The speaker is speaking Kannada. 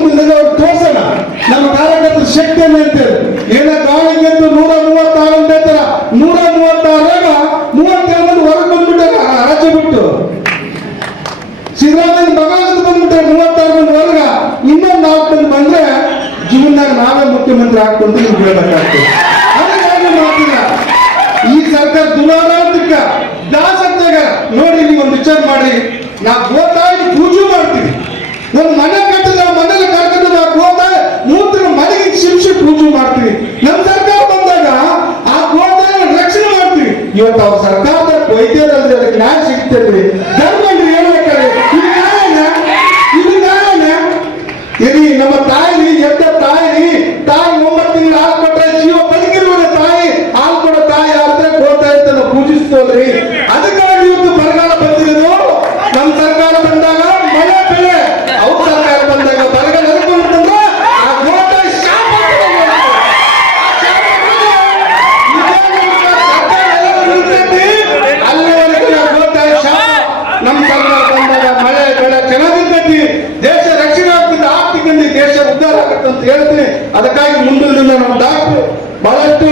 ಅವ್ರು ತೋರ್ಸೋಣ. ನಮ್ಮ ಕಾರ್ಯಕರ್ತರ ಶಕ್ತಿಯನ್ನು ಹೇಳ್ತೇವೆ ಏನ ಗಾಳಿಗೆದ್ದು ನೂರ ಮೂವತ್ತಾರು ಅಂತ ಹೇಳ್ತಾರ? ನೂರ ಮೂವತ್ತಾರಾಗ ಮೂವತ್ತೇಳು ಮಂದಿ ಹೊರಗೆ ಬಂದ್ಬಿಟ್ಟಾರ ರಾಜ್ಯ ಬಿಟ್ಟು. ಸಿದ್ದರಾಮಯ್ಯ ಅಂತ ಬಂದ್ಬಿಟ್ರೆ ಮೂವತ್ತಾರು ಮಂದಿ ಹೊರಗ ಇನ್ನೊಂದು ನಾಲ್ಕು ಮಂದಿ ಬಂದ್ರೆ ಜೀವನದಾಗ ನಾವೇ ಮುಖ್ಯಮಂತ್ರಿ ಹಾಕೊಂಡು ನೀವು ಹೇಳ್ಬೇಕಾಗ್ತದೆ. ಈ ಸರ್ಕಾರ ದುರಾಡಳಿತಕ್ಕ ನೋಡಿ, ನೀವು ಒಂದು ವಿಚಾರ ಮಾಡಿ. ನಾವು ಗೋತಾಯಿ ಇವತ್ತು ಅವ್ರ ಸರ್ಕಾರದ ವೈದ್ಯರಲ್ಲಿ ಅದಕ್ಕೆ ನ್ಯಾಯ ಸಿಗ್ತದೆ ಧರ್ಮಂಡ್ರಿ ಹೇಳ್ಬೇಕಾದ್ರೆ ಇದು ನ್ಯಾಯನ? ಇರಿ ನಮ್ಮ ತಾಯಿ ಎದ್ದ ತಾಯಿ ತಾಯಿ ಒಂಬತ್ತು ತಿಂಗಳು ಹಾಲು ಕೊಟ್ರೆ ಜೀವ ಬದುಕಿರುವ ತಾಯಿ? ಹಾಲು ಕೊಡೋ ತಾಯಿ ಆದ್ರೆ ಕೋತಾ ಅಂತ ಪೂಜಿಸ್ತೋದ್ರಿ ಅದಕ್ಕಾಗಿ ಇವತ್ತು ಬರಗಾಲ ಬಂದಿರೋದು. ನಮ್ಮ ಸರ್ಕಾರ ಬಂದಾಗ ಅಂತ ಹೇಳ್ತೀನಿ. ಅದಕ್ಕಾಗಿ ಮುಂದಿನ ದಿನ ನಮ್ಮ ಡಾಕ್ಟ್ರು ಬಹಳಷ್ಟು